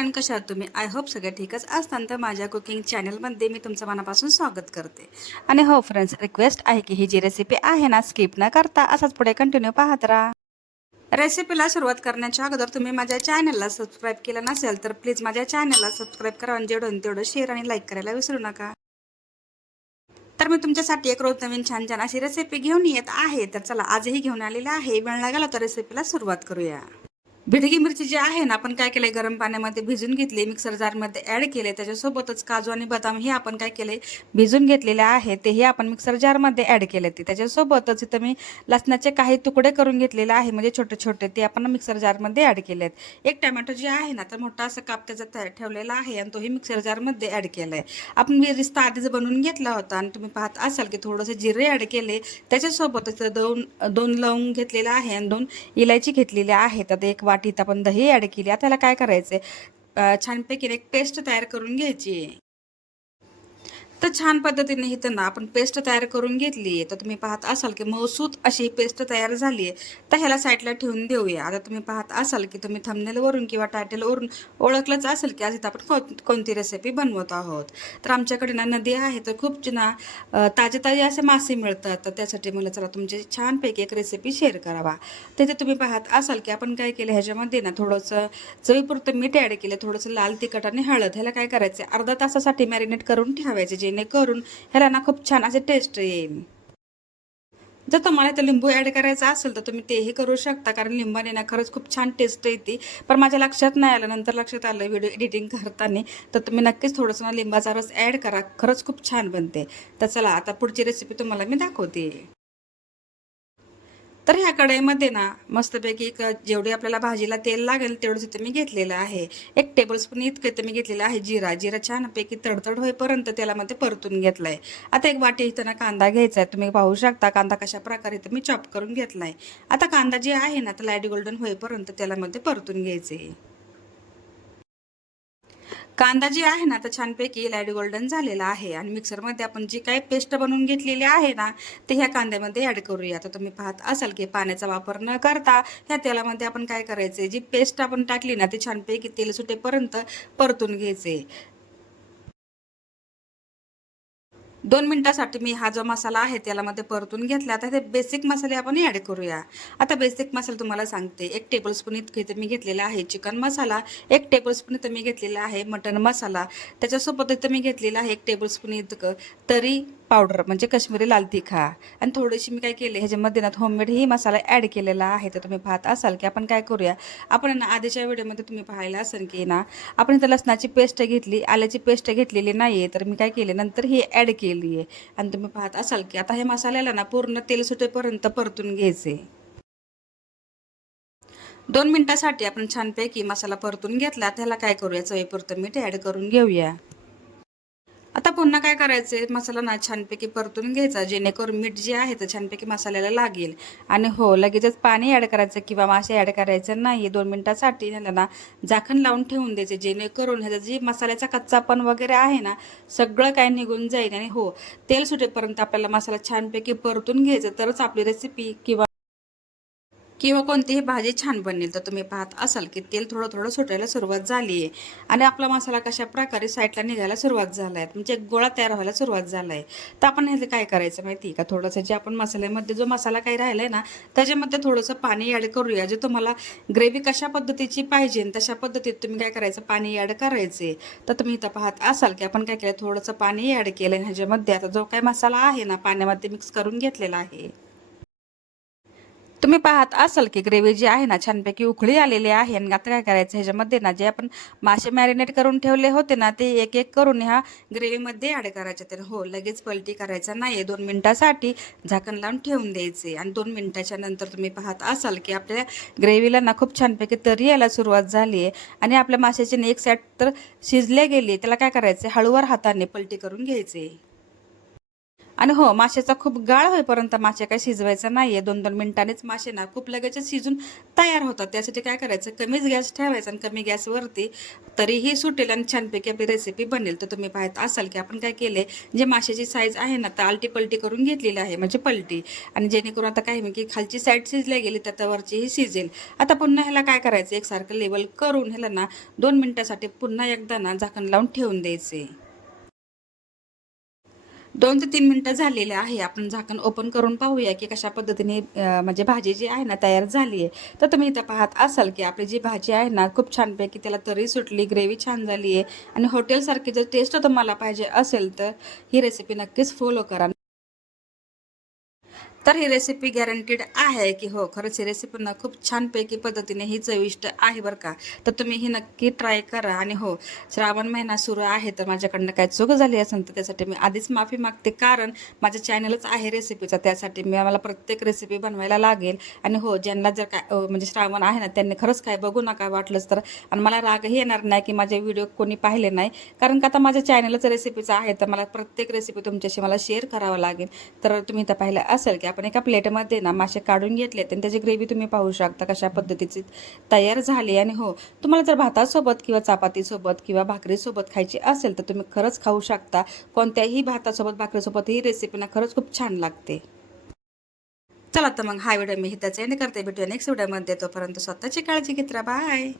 Friend, कशा आहात तुम्ही? आय होप सगळे ठीकच असताना तर माझ्या कुकिंग चॅनलमध्ये मी तुमचं मनापासून स्वागत करते. आणि हो फ्रेंड्स, रिक्वेस्ट आहे की ही जी रेसिपी आहे ना, स्किप न करता असाच पुढे कंटिन्यू पाहत राहा. रेसिपीला सुरुवात करण्याच्या अगोदर तुम्ही माझ्या चॅनलला सबस्क्राईब केलं नसेल तर प्लीज माझ्या चॅनलला सबस्क्राईब करा आणि जेवढं तेवढं शेअर आणि लाईक करायला विसरू नका. तर मी तुमच्यासाठी एक रोज नवीन छान छान अशी रेसिपी घेऊन येत आहे. तर चला, आजही घेऊन आलेली आहे. वेळ लागला तर रेसिपीला सुरुवात करूया. भिडगी मिरची जी आहे ना, आपण काय केलंय, गरम पाण्यामध्ये भिजून घेतली, मिक्सर जारमध्ये ॲड केले. त्याच्यासोबतच काजू आणि बदाम हे आपण काय केले, भिजून घेतलेले आहे, तेही आपण मिक्सर जारमध्ये ॲड केले. त्याच्यासोबतच इथं मी लसणाचे काही तुकडे करून घेतलेले आहे, म्हणजे छोटे छोटे, ते आपण मिक्सर जारमध्ये ॲड केले आहेत. एक टमॅटो जे आहे ना, तर मोठा असं काप त्याचा ठेवलेला आहे आणि तोही मिक्सर जारमध्ये ॲड केला आहे. आपण बेरिस्ता आधीच बनवून घेतला होता आणि तुम्ही पाहत असाल की थोडंसं जिरे ॲड केले. त्याच्यासोबतच दोन दोन लवंग घेतलेला आहे आणि 2 इलायची घेतलेली आहे. तर एक वाटीत आपण दही ॲड केली. आता त्याला काय करायचंय, छानपैकी एक पेस्ट तयार करून घ्यायची आहे. तर छान पद्धतीने इथं ना आपण पेस्ट तयार करून घेतली आहे. तर तुम्ही पाहत असाल की मऊसूत अशी पेस्ट तयार झाली आहे. तर ह्याला साईडला ठेवून देऊया. आता तुम्ही पाहत असाल की तुम्ही थंबनेलवरून किंवा टायटलवरून ओळखलंच असेल की आज इथं आपण कोणती रेसिपी बनवत आहोत. तर आमच्याकडे ना नदी आहे, तर खूप ना ताजे ताजे असे मासे मिळतात. तर त्यासाठी मला चला तुमची छानपैकी एक रेसिपी शेअर करावा. तिथे तुम्ही पाहत असाल की आपण काय केलं, ह्याच्यामध्ये ना थोडंसं चवीपुरतं मीठ ॲड केलं, थोडंसं लाल तिखट आणि हळद. ह्याला काय करायचं, अर्धा तासासाठी मॅरिनेट करून ठेवायचे, जेणेकरून ह्याला ना खूप छान असे टेस्ट येईल. जर तुम्हाला इथं लिंबू ॲड करायचा असेल तर तुम्ही तेही करू शकता, कारण लिंबाने ना खरंच खूप छान टेस्ट येते. पण माझ्या लक्षात नाही आलं, नंतर लक्षात आलं व्हिडिओ एडिटिंग करताना. तर तुम्ही नक्कीच थोडंसं ना लिंबाचा रस ॲड करा, खरंच खूप छान बनते. तर चला, आता पुढची रेसिपी तुम्हाला मी दाखवते. तर ह्या कढईमध्ये ना मस्तपैकी जेवढी आपल्याला भाजीला तेल लागेल तेवढंच इथं मी घेतलेलं आहे. 1 टेबलस्पून इतकं इथं मी घेतलेलं आहे जिरा. जिरा छानपैकी तडतड होईपर्यंत तेलामध्ये परतून घेतलाय. आता एक वाटी इथं ना कांदा घ्यायचा आहे. तुम्ही पाहू शकता कांदा कशा प्रकारे इथं मी चॉप करून घेतलाय. आता कांदा जे आहे ना, तर लाईट गोल्डन होईपर्यंत तेलामध्ये परतून घ्यायचे. कांदा जी आहे ना, तर छानपैकी लाईट गोल्डन झालेला आहे आणि मिक्सरमध्ये आपण जी काही पेस्ट बनवून घेतलेली आहे ना, ते ह्या कांद्यामध्ये ॲड करूया. तर तुम्ही पाहत असाल की पाण्याचा वापर न करता ह्या तेलामध्ये आपण काय करायचे, जी पेस्ट आपण टाकली ना, ती छानपैकी तेल सुटेपर्यंत परतून घ्यायचे. 2 मिनिटासाठी मी हा जो मसाला आहे तेलामध्ये परतून घेतला. आता ते बेसिक मसाले आपण ॲड करूया. आता बेसिक मसाला तुम्हाला सांगते. 1 टेबलस्पून इतकं इथं मी घेतलेला आहे चिकन मसाला, 1 टेबलस्पून इथं मी घेतलेला आहे मटण मसाला, त्याच्यासोबत इथं मी घेतलेला आहे 1 टेबलस्पून इतकं तरी पावडर, म्हणजे काश्मीरी लाल तिखा, आणि थोडीशी मी काय केले, ह्याच्यामध्ये ना होममेड ही मसाला ॲड केलेला आहे. तर तुम्ही पाहत असाल की आपण काय करूया, आपण ना आधीच्या व्हिडिओमध्ये तुम्ही पाहिलं असेल की ना, आपण इथं लसणाची पेस्ट घेतली, आल्याची पेस्ट घेतलेली नाही आहे. तर मी काय केले, नंतर ही ॲड केली आहे आणि तुम्ही पाहत असाल की आता हे मसाल्याला ना पूर्ण तेल सुटेपर्यंत परतून घ्यायचे. 2 मिनिटासाठी आपण छानपैकी मसाला परतून घेतला. त्याला काय करूया, चवीपुरतं मीठ ॲड करून घेऊया. आता पुन्हा काय करायचंय, मसाला ना छानपैकी परतून घ्यायचा, जेणेकरून मीठ जे आहे ते छानपैकी मसाल्याला लागेल. आणि हो, लगेचच पाणी ॲड करायचं किंवा मासे ॲड करायचं नाही. 2 मिनिटासाठी ह्याला ना झाकण लावून ठेवून द्यायचे, जेणेकरून ह्याचा जी मसाल्याचा कच्चापण वगैरे आहे ना, सगळं काय निघून जाईल. आणि हो, तेल सुटेपर्यंत आपल्याला मसाला छानपैकी परतून घ्यायचा, तरच आपली रेसिपी किंवा किंवा कोणतीही भाजी छान बनेल. तर तुम्ही पाहत असाल की तेल थोडं थोडं सुटायला सुरुवात झाली आहे आणि आपला मसाला कशा प्रकारे साईडला निघायला सुरुवात झाला आहे, म्हणजे एक गोळा तयार व्हायला सुरुवात झाला आहे. तर आपण ह्याचं काय करायचं माहिती आहे का, थोडंसं जे आपण मसाल्यामध्ये जो मसाला काही राहिला आहे ना, त्याच्यामध्ये थोडंसं पाणी ॲड करूया. जे तुम्हाला ग्रेव्ही कशा पद्धतीची पाहिजे तशा पद्धतीत तुम्ही काय करायचं, पाणी ॲड करायचे. तर तुम्ही इथं पाहत असाल की आपण काय केलं, थोडंसं पाणी ॲड केलं आणि ह्याच्यामध्ये आता जो काही मसाला आहे ना, पाण्यामध्ये मिक्स करून घेतलेला आहे. तुम्ही पाहत असाल की ग्रेव्ही जी आहे ना, छानपैकी उकळी आलेली आहे आणि आता काय करायचं, ह्याच्यामध्ये ना जे आपण मासे मॅरिनेट करून ठेवले होते ना, ते एक एक करून ह्या ग्रेव्हीमध्ये ॲड करायचे. तर हो, लगेच पलटी करायचा नाही. 2 मिनिटासाठी झाकण लावून ठेवून द्यायचे आणि 2 मिनिटाच्या नंतर तुम्ही पाहत असाल की आपल्या ग्रेव्हीला ना खूप छानपैकी तरी यायला सुरुवात झाली आहे आणि आपल्या माशाची एक साईड तर शिजले गेली. त्याला काय करायचे, हळूवार हाताने पलटी करून घ्यायचे. आणि हो, माशाचा खूप गाळ होईपर्यंत मासे काही शिजवायचं नाहीये. 2-2 मिनिटांनीच मासे ना खूप लगेचच शिजून तयार होतात. त्यासाठी काय करायचं, कमीच गॅस ठेवायचा आणि कमी गॅसवरती तरीही सुटेल आणि छानपैकी आपली रेसिपी बनेल. तर तुम्ही पाहत असाल की आपण काय केलंय, जे माशाची साईज आहे ना, तर आलटी-पलटी करून घेतलेली आहे, म्हणजे पलटी. आणि जेणेकरून आता काय की खालची साईड शिजल्या गेली तर आता वरचीही शिजेल. आता पुन्हा ह्याला काय करायचं, एकसारखं लेवल करून ह्याला ना 2 मिनिटासाठी पुन्हा एकदा ना झाकण लावून ठेवून द्यायचे. 2 ते 3 मिनिटं झालेले आहे. आपण झाकण ओपन करून पाहूया, की कशा पद्धतीने म्हणजे भाजी जी आहे ना तयार झाली आहे. तर तुम्ही इथं पाहत असाल, की आपली जी भाजी आहे ना खूप छानपैकी त्याला तरी सुटली, ग्रेव्ही छान झाली आहे आणि हॉटेलसारखी जर टेस्ट तुम्हाला पाहिजे असेल, तर ही रेसिपी नक्कीच फॉलो करा. तर ही रेसिपी गॅरंटीड आहे, की हो खरंच ही रेसिपी ना खूप छानपैकी पद्धतीने ही चविष्ट आहे बरं का. तर तुम्ही ही नक्की ट्राय करा. आणि हो, श्रावण महिना सुरू आहे, तर माझ्याकडनं काय चूक झाली असेल तर त्यासाठी मी आधीच माफी मागते. कारण माझं चॅनलच आहे रेसिपीचा, त्यासाठी मला प्रत्येक रेसिपी बनवायला लागेल. आणि हो, ज्यांना जर काय म्हणजे श्रावण आहे ना, त्यांनी खरंच काय बघू नका वाटलंच तर. आणि मला रागही येणार नाही, की माझे व्हिडिओ कोणी पाहिले नाही. कारण का आता माझ्या चॅनलच रेसिपीचं आहे, तर मला प्रत्येक रेसिपी तुमच्याशी मला शेअर करावं लागेल. तर तुम्ही इथं पाहिलं असेल, की आपण एका प्लेटमध्ये ना मासे काढून घेतलेत आणि त्याची ग्रेव्ही तुम्ही पाहू शकता कशा पद्धतीची तयार झाली. आणि हो, तुम्हाला जर भातासोबत किंवा चपातीसोबत किंवा भाकरीसोबत खायची असेल तर तुम्ही खरंच खाऊ शकता. कोणत्याही भातासोबत भाकरीसोबत ही रेसिपी ना खरंच खूप छान लागते. चला तर मग हा व्हिडिओ मी इथंच एंड करते. भेटूया नेक्स्ट व्हिडिओमध्ये. तोपर्यंत स्वतःची काळजी घेत राहा. बाय.